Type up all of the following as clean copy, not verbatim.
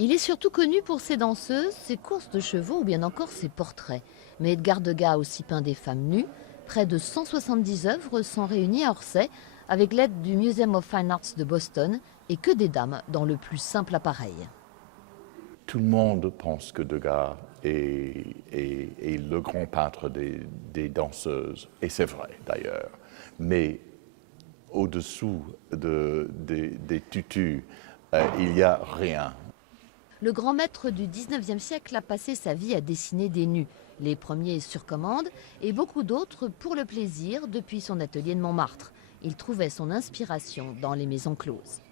Il est surtout connu pour ses danseuses, ses courses de chevaux ou bien encore ses portraits. Mais Edgar Degas a aussi peint des femmes nues. Près de 170 œuvres sont réunies à Orsay avec l'aide du Museum of Fine Arts de Boston et que des dames dans le plus simple appareil. Tout le monde pense que Degas est le grand peintre des danseuses, et c'est vrai d'ailleurs. Mais au-dessous des tutus, il n'y a rien. Le grand maître du 19e siècle a passé sa vie à dessiner des nus, les premiers sur commande et beaucoup d'autres pour le plaisir depuis son atelier de Montmartre. Il trouvait son inspiration dans les maisons closes.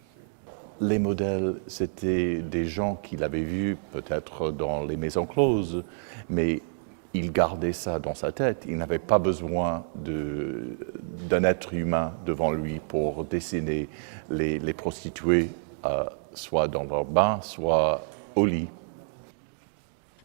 Les modèles, c'était des gens qu'il avait vus peut-être dans les maisons closes, mais il gardait ça dans sa tête. Il n'avait pas besoin d'un être humain devant lui pour dessiner les prostituées, soit dans leur bain, soit au lit.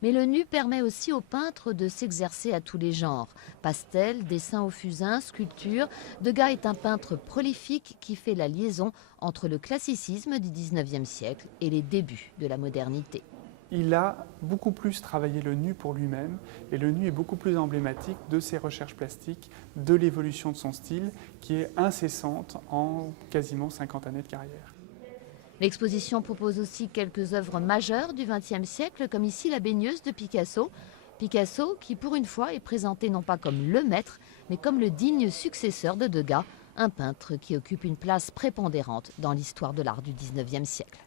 Mais le nu permet aussi aux peintres de s'exercer à tous les genres. Pastel, dessin au fusain, sculpture. Degas est un peintre prolifique qui fait la liaison entre le classicisme du 19e siècle et les débuts de la modernité. Il a beaucoup plus travaillé le nu pour lui-même et le nu est beaucoup plus emblématique de ses recherches plastiques, de l'évolution de son style qui est incessante en quasiment 50 années de carrière. L'exposition propose aussi quelques œuvres majeures du XXe siècle, comme ici la baigneuse de Picasso. Picasso qui, pour une fois, est présenté non pas comme le maître, mais comme le digne successeur de Degas, un peintre qui occupe une place prépondérante dans l'histoire de l'art du XIXe siècle.